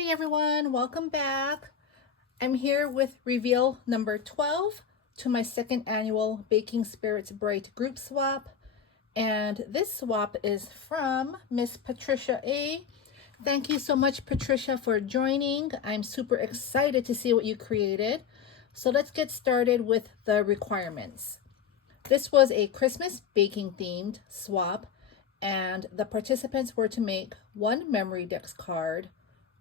Hey everyone, welcome back. I'm here with reveal number 12 to my second annual Baking Spirits Bright group swap. And this swap is from Miss Patricia A. Thank you so much, Patricia, for joining. I'm super excited to see what you created. So let's get started with the requirements. This was a Christmas baking themed swap, and the participants were to make one memory dex card,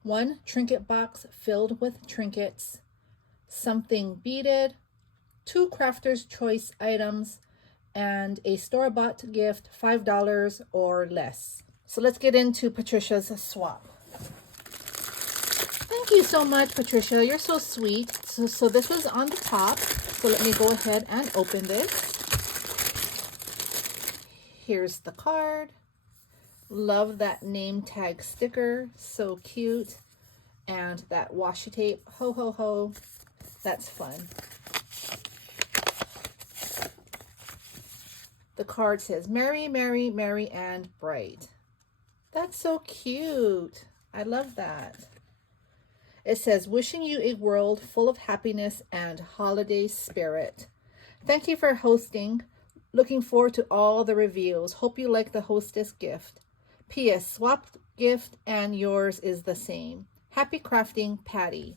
one trinket box filled with trinkets, something beaded, two crafter's choice items, and a store-bought gift, $5 or less. So let's get into Patricia's swap. Thank you so much, Patricia. You're so sweet. So this was on the top. So let me go ahead and open this. Here's the card. Love that name tag sticker, so cute. And that washi tape, ho ho ho, that's fun. The card says merry, merry, merry, and bright. That's so cute. I love that. It says wishing you a world full of happiness and holiday spirit. Thank you for hosting. Looking forward to all the reviews. Hope you like the hostess gift. P.S. Swap gift and yours is the same. Happy crafting, Patty.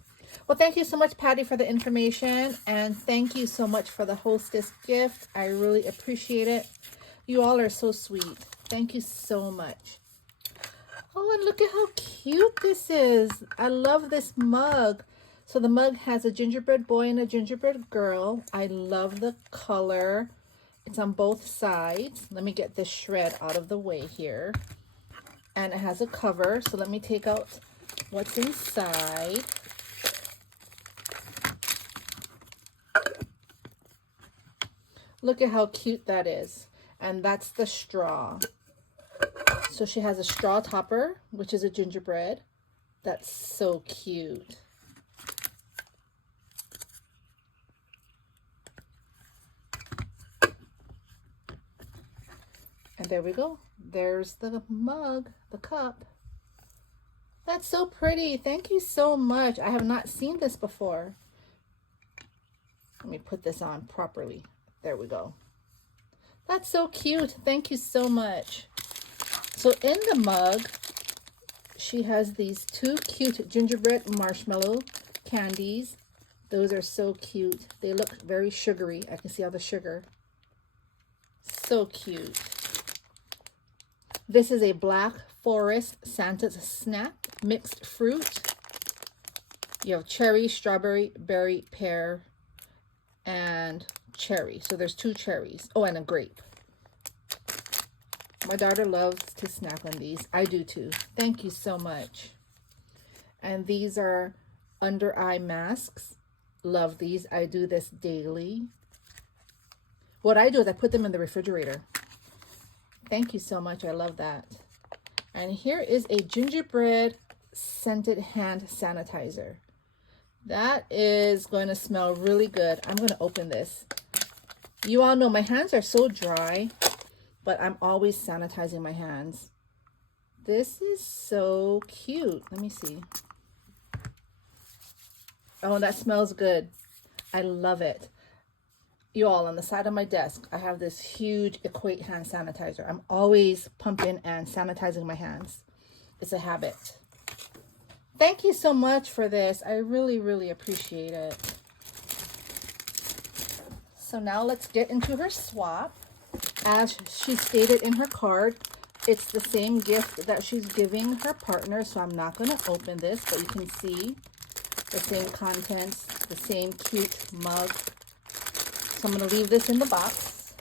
Well, thank you so much, Patty, for the information. And thank you so much for the hostess gift. I really appreciate it. You all are so sweet. Thank you so much. Oh, and look at how cute this is. I love this mug. So the mug has a gingerbread boy and a gingerbread girl. I love the color. It's on both sides. Let me get this shred out of the way here. And it has a cover, so let me take out what's inside. Look at how cute that is. And that's the straw. So she has a straw topper, which is a gingerbread. That's so cute. And there we go. There's the mug, the cup. That's so pretty. Thank you so much. I have not seen this before. Let me put this on properly. There we go. That's so cute. Thank you so much. So in the mug, she has these two cute gingerbread marshmallow candies. Those are so cute. They look very sugary. I can see all the sugar. So cute. This is a Black Forest Santa's Snap mixed fruit. You have cherry, strawberry, berry, pear, and cherry. So there's two cherries. Oh, and a grape. My daughter loves to snack on these. I do too. Thank you so much. And these are under eye masks. Love these. I do this daily. What I do is I put them in the refrigerator. Thank you so much. I love that. And here is a gingerbread scented hand sanitizer. That is going to smell really good. I'm going to open this. You all know my hands are so dry, but I'm always sanitizing my hands. This is so cute. Let me see. Oh, that smells good. I love it. You all, on the side of my desk, I have this huge Equate hand sanitizer. I'm always pumping and sanitizing my hands. It's a habit. Thank you so much for this. I really, really appreciate it. So now let's get into her swap. As she stated in her card, it's the same gift that she's giving her partner, so I'm not going to open this, but you can see the same contents, the same cute mug. So I'm going to leave this in the box.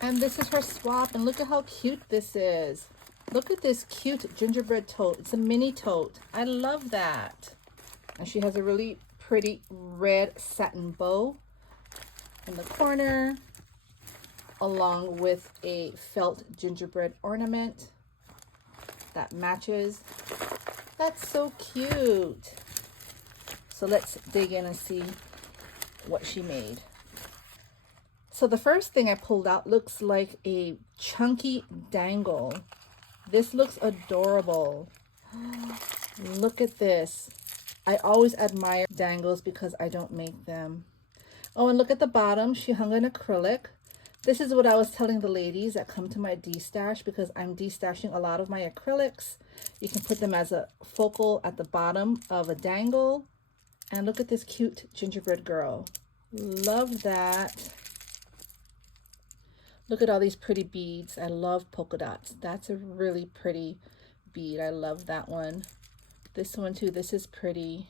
And this is her swap. And look at how cute this is. Look at this cute gingerbread tote. It's a mini tote. I love that. And she has a really pretty red satin bow in the corner, along with a felt gingerbread ornament that matches. That's so cute. So let's dig in and see what she made. So the first thing I pulled out looks like a chunky dangle. This looks adorable. Look at this. I always admire dangles because I don't make them. Oh, and look at the bottom. She hung an acrylic. This is what I was telling the ladies that come to my de-stash, because I'm de-stashing a lot of my acrylics. You can put them as a focal at the bottom of a dangle. And look at this cute gingerbread girl. Love that. Look at all these pretty beads. I love polka dots. That's a really pretty bead. I love that one. This one too. This is pretty.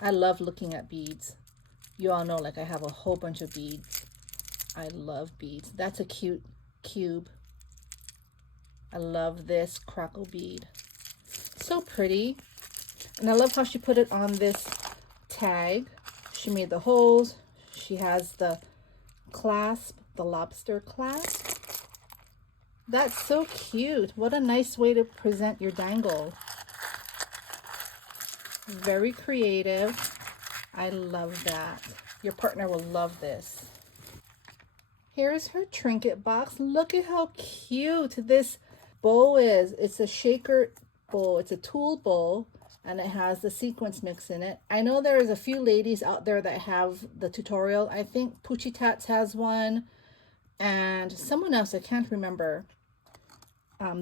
I love looking at beads. You all know, like, I have a whole bunch of beads. I love beads. That's a cute cube. I love this crackle bead. So pretty. And I love how she put it on this tag. She made the holes. She has the clasp, the lobster clasp. That's so cute. What a nice way to present your dangle. Very creative. I love that. Your partner will love this. Here's her trinket box. Look at how cute this bow is. It's a shaker bowl. It's a tool bowl, and it has the sequence mix in it. I know there's a few ladies out there that have the tutorial. I think Poochie Tats has one, and someone else, I can't remember.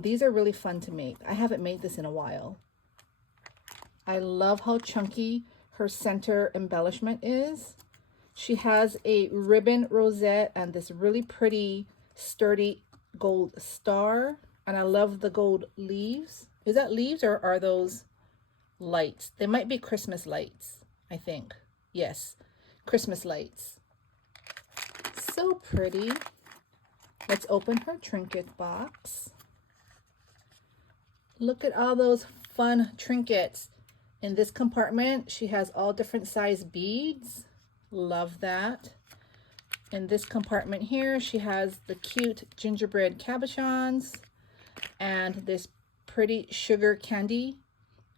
These are really fun to make. I haven't made this in a while. I love how chunky her center embellishment is. She has a ribbon rosette and this really pretty sturdy gold star. And I love the gold leaves. Is that leaves or are those lights? They might be Christmas lights, I think. Yes, Christmas lights. So pretty. Let's open her trinket box. Look at all those fun trinkets. In this compartment, she has all different size beads. Love that. In this compartment here, she has the cute gingerbread cabochons and this pretty sugar candy.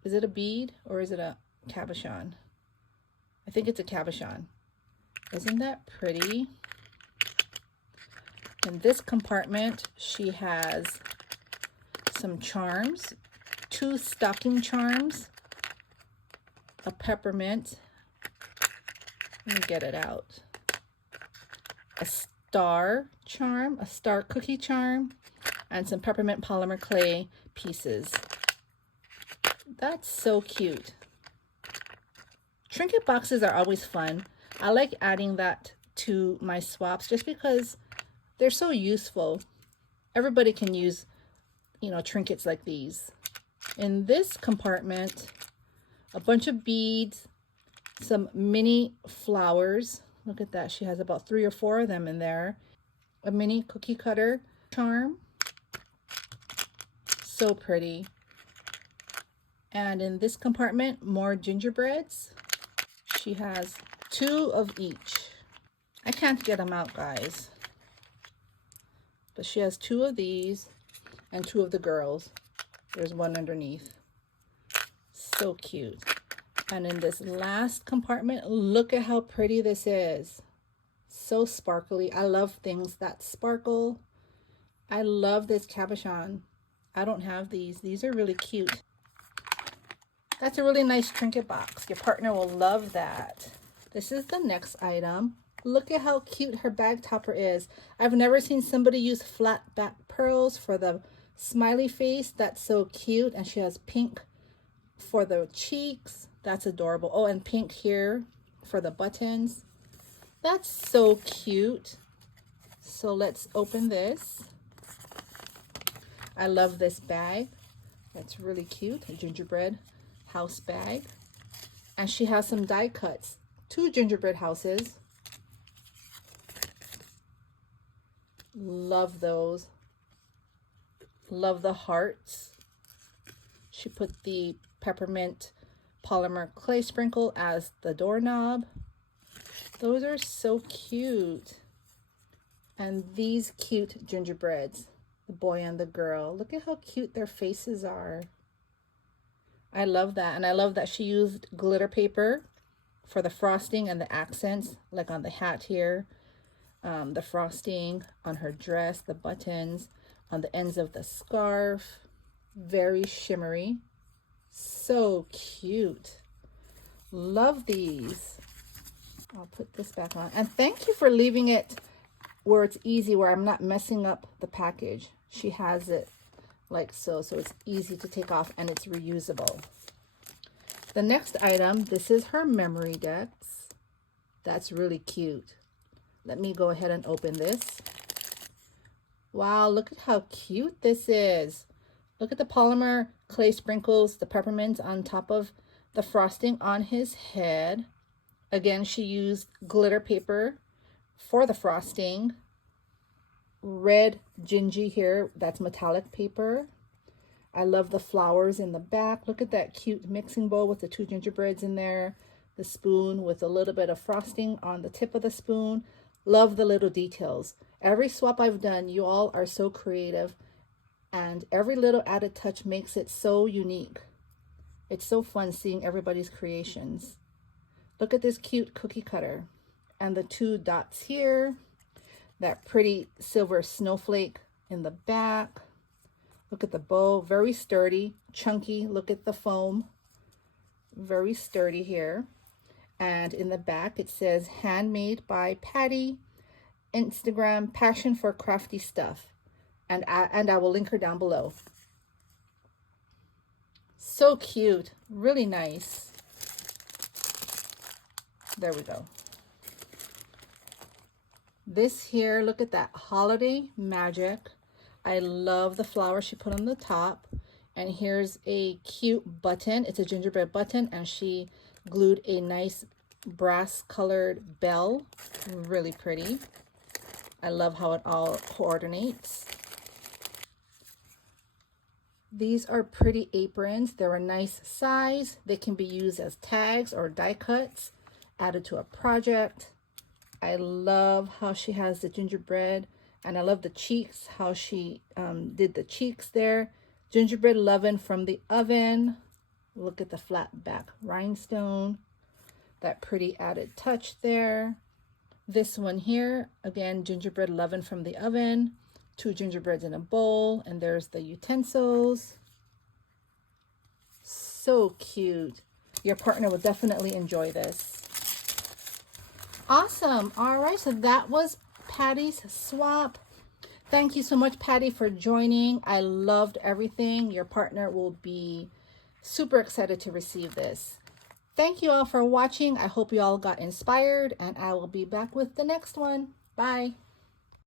Is it a bead or is it a cabochon? I think it's a cabochon. Isn't that pretty? In this compartment, she has some charms, 2 stocking charms, a peppermint, let me get it out, a star charm, a star cookie charm, and some peppermint polymer clay pieces. That's so cute. Trinket boxes are always fun. I like adding that to my swaps just because they're so useful. Everybody can use, you know, trinkets like these. In this compartment, a bunch of beads, some mini flowers. Look at that. She has about 3 or 4 of them in there. A mini cookie cutter charm. So pretty. And in this compartment, more gingerbreads. She has 2 of each. I can't get them out, guys. But she has 2 of these and 2 of the girls. There's one underneath. So cute. And in this last compartment, look at how pretty this is. So sparkly. I love things that sparkle. I love this cabochon. I don't have these. These are really cute. That's a really nice trinket box. Your partner will love that. This is the next item. Look at how cute her bag topper is. I've never seen somebody use flat back pearls for the smiley face. That's so cute. And she has pink for the cheeks. That's adorable. Oh, and pink here for the buttons. That's so cute. So let's open this. I love this bag. That's really cute. A gingerbread house bag. And she has some die cuts. 2 gingerbread houses. Love those. Love the hearts. She put the peppermint polymer clay sprinkle as the doorknob. Those are so cute. And these cute gingerbreads, the boy and the girl. Look at how cute their faces are. I love that. And I love that she used glitter paper for the frosting and the accents, like on the hat here, the frosting on her dress, the buttons, on the ends of the scarf. Very shimmery. So cute. Love these. I'll put this back on. And thank you for leaving it where it's easy, where I'm not messing up the package. She has it like so, so it's easy to take off and it's reusable. The next item, this is her memory decks. That's really cute. Let me go ahead and open this. Wow, look at how cute this is. Look at the polymer clay sprinkles, the peppermint on top of the frosting on his head. Again, she used glitter paper for the frosting. Red gingy here, that's metallic paper. I love the flowers in the back. Look at that cute mixing bowl with the 2 gingerbreads in there. The spoon with a little bit of frosting on the tip of the spoon. Love the little details. Every swap I've done, you all are so creative, and every little added touch makes it so unique. It's so fun seeing everybody's creations. Look at this cute cookie cutter and the 2 dots here. That pretty silver snowflake in the back. Look at the bow, very sturdy, chunky. Look at the foam, very sturdy here. And in the back it says handmade by Patty, Instagram, passion for crafty stuff. And I will link her down below. So cute, really nice. There we go. This here, look at that holiday magic. I love the flower she put on the top. And here's a cute button. It's a gingerbread button, and she glued a nice brass colored bell. Really pretty. I love how it all coordinates. These are pretty aprons. They're a nice size. They can be used as tags or die cuts, added to a project. I love how she has the gingerbread, and I love the cheeks, how she did the cheeks there. Gingerbread leaven from the oven. Look at the flat back rhinestone. That pretty added touch there. This one here, again, gingerbread leaven from the oven. 2 gingerbreads in a bowl, and there's the utensils. So cute. Your partner will definitely enjoy this. Awesome. All right, so that was Patty's swap. Thank you so much, Patty, for joining. I loved everything. Your partner will be super excited to receive this. Thank you all for watching. I hope you all got inspired, and I will be back with the next one. Bye.